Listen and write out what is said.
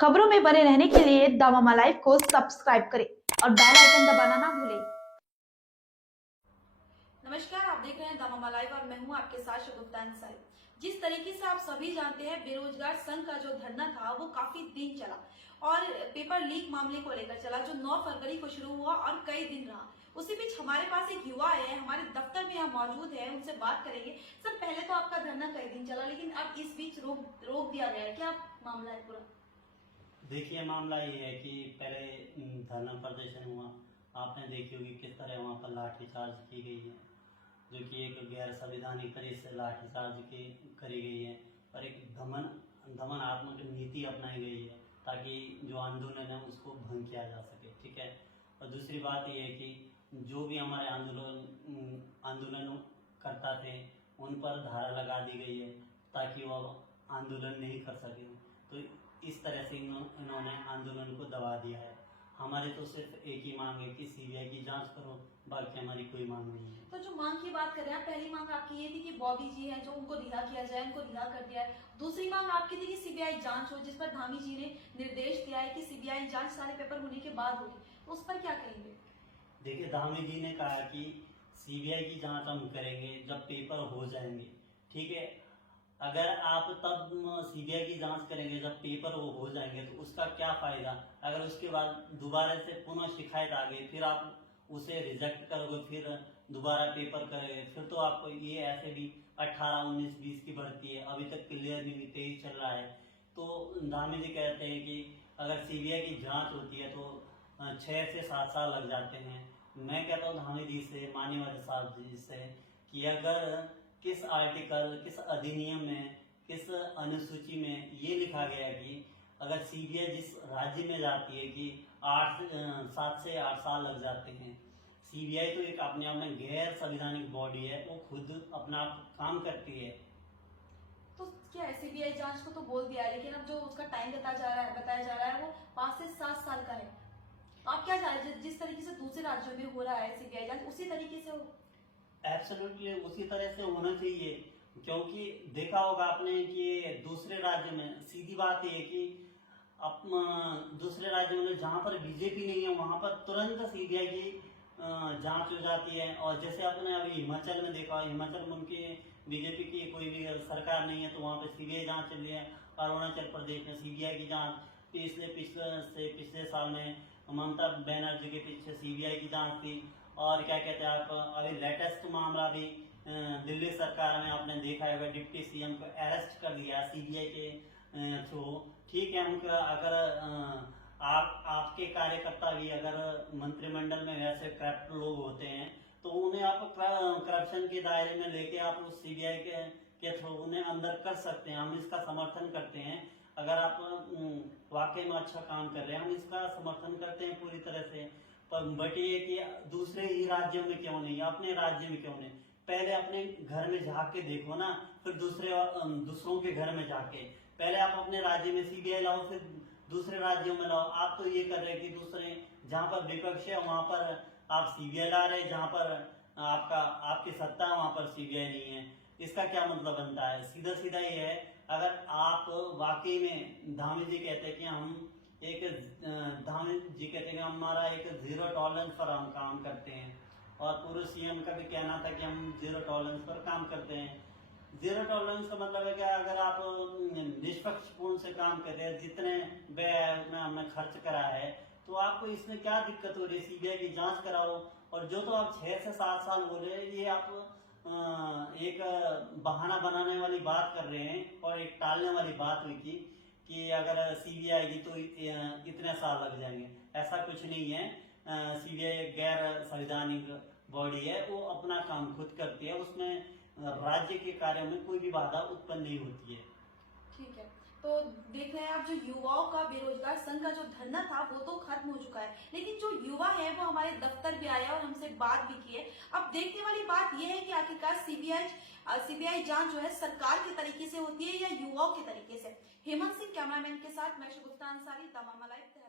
खबरों में बने रहने के लिए दामामा लाइव को सब्सक्राइब करें और बेल आइकन दबाना ना भूलें। नमस्कार, आप देख रहे हैं दामामा लाइव और मैं हूं आपके साथ शगुफ्ता अंसारी। जिस तरीके से आप सभी जानते हैं, बेरोजगार संघ का जो धरना था वो काफी दिन चला और पेपर लीक मामले को लेकर चला, जो 9 फरवरी को शुरू हुआ और कई दिन रहा। उसी बीच हमारे पास एक युवा है, हमारे दफ्तर में यहाँ मौजूद है, उनसे बात करेंगे। सर, पहले तो आपका धरना कई दिन चला, लेकिन अब इस बीच रोक दिया गया है, क्या मामला है पूरा? देखिए, मामला ये है कि पहले धरना प्रदर्शन हुआ, आपने देखी होगी किस तरह वहाँ पर लाठीचार्ज की गई है, जो कि एक गैर संवैधानिक तरीके से लाठीचार्ज करी गई है और एक दमनात्मक नीति अपनाई गई है ताकि जो आंदोलन है उसको भंग किया जा सके। ठीक है। और दूसरी बात ये है कि जो भी हमारे आंदोलन करता थे उन पर धारा लगा दी गई है ताकि वो आंदोलन नहीं कर सके। तो इस तरह से इन्होंने आंदोलन को दबा दिया है। हमारे तो सिर्फ एक ही मांग है कि सीबीआई की जांच करो, बाकी हमारी कोई मांग नहीं है। तो जो मांग की बात कर रहे हैं, पहली मांग आपकी ये थी कि बॉबी जी हैं जो उनको रिहा किया जाए, उनको रिहा कर दिया है। दूसरी मांग आपकी थी कि सीबीआई जांच हो, जिस पर धामी जी ने निर्देश दिया है कि सीबीआई जांच सारे पेपर होने के बाद होगी। तो उस पर क्या कहेंगे? देखिए, धामी जी ने कहा कि सीबीआई की जांच हम करेंगे जब पेपर हो जाएंगे। ठीक है। अगर आप तब सीबीआई की जांच करेंगे जब पेपर वो हो जाएंगे तो उसका क्या फायदा? अगर उसके बाद दोबारा से पुनः शिकायत आ गई, फिर आप उसे रिजेक्ट करोगे, फिर दोबारा पेपर करोगे, फिर तो आपको ये ऐसे भी 18, 19, 20 की भर्ती है, अभी तक क्लियर नहीं हुई, 23 चल रहा है। तो धामी जी कहते हैं कि अगर सीबीआई की जांच होती है तो 6 से 7 साल लग जाते हैं। मैं कहता हूँ धामी जी से, मान्यवर साहब जी से, कि अगर किस आर्टिकल, किस अधिनियम में, किस अनुसूची में ये लिखा गया कि अगर सीबीआई जिस राज्य में जाती है कि 7 से 8 साल लग जाते हैं। सीबीआई तो एक अपने आप में गैर संवैधानिक बॉडी है, वो खुद अपना काम करती है। तो क्या है, सीबीआई जांच को तो बोल दिया है, लेकिन अब जो उसका टाइम बताया जा रहा है वो 5 से 7 साल का है। तो आप क्या चाह रहे हैं, जिस तरीके से दूसरे राज्यों में हो रहा है सीबीआई जांच, उसी तरीके से हो? एब्सोल्युटली उसी तरह से होना चाहिए, क्योंकि देखा होगा आपने कि दूसरे राज्य में सीधी बात है कि दूसरे राज्यों में जहां पर बीजेपी नहीं है वहां पर तुरंत सीबीआई की जांच हो जाती है। और जैसे आपने अभी हिमाचल में देखा, हिमाचल में उनकी बीजेपी की कोई भी सरकार नहीं है तो वहां पर सीबीआई जांच चल रही है। अरुणाचल प्रदेश में सीबीआई की जांच पिछले साल में ममता बनर्जी के पीछे सीबीआई की जांच थी। और क्या कहते हैं आप, अभी लेटेस्ट मामला भी दिल्ली सरकार में आपने देखा है, डिप्टी सीएम को अरेस्ट कर लिया सीबीआई के थ्रू। ठीक है, उनका अगर आपके कार्यकर्ता भी अगर मंत्रिमंडल में वैसे करप्ट लोग होते हैं तो उन्हें आप करप्शन के दायरे में लेके आप उस सीबीआई के थ्रू उन्हें अंदर कर सकते हैं। हम इसका समर्थन करते हैं। अगर आप वाकई में अच्छा काम कर रहे हैं, हम इसका समर्थन करते हैं पूरी तरह से। पर बट ये कि दूसरे ही राज्यों में क्यों नहीं, अपने राज्य में क्यों नहीं? पहले अपने घर में जाके देखो ना, फिर दूसरों के घर में जाके। पहले आप अपने राज्य में सीबीआई लाओ, फिर दूसरे राज्यों में लाओ। आप तो ये कर रहे हैं कि दूसरे जहां पर विपक्ष है वहां पर आप सीबीआई ला रहे हैं, जहां पर आपकी सत्ता है वहां पर सीबीआई नहीं है। इसका क्या मतलब बनता है? सीधा सीधा ये है, अगर आप वाकई में, धामी जी कहते हैं कि हमारा एक जीरो टॉलरेंस पर हम काम करते हैं, और पूर्व सीएम का भी कहना था कि हम जीरो टॉलरेंस पर काम करते हैं। जीरो टॉलरेंस का मतलब है कि अगर आप निष्पक्षपूर्ण से काम कर रहे हैं, जितने व्यय में हमने खर्च करा है, तो आपको इसमें क्या दिक्कत हो रही है? सीबीआई की जांच कराओ। और जो तो आप 6 से 7 साल बोल रहे हैं, ये आप एक बहाना बनाने वाली बात कर रहे हैं और एक टालने वाली बात हुई थी कि अगर सीबीआई की तो इतने साल लग जाएंगे। ऐसा कुछ नहीं है। सीबीआई एक गैर संवैधानिक बॉडी है, वो अपना काम खुद करती है, उसमें राज्य के कार्यों में कोई भी बाधा उत्पन्न नहीं होती है। ठीक है, तो देख रहे हैं आप, जो युवाओं का बेरोजगार संघ का जो धरना था वो तो खत्म हो चुका है, लेकिन जो युवा है वो हमारे दफ्तर भी आया और हमसे बात भी की है। अब देखने वाली बात यह है कि आखिरकार सीबीआई जांच जो है सरकार के तरीके से होती है या युवाओं के तरीके से। हेमंत सिंह कैमरामैन के साथ मैं शगुफ्ता अंसारी, दामामा लाइव।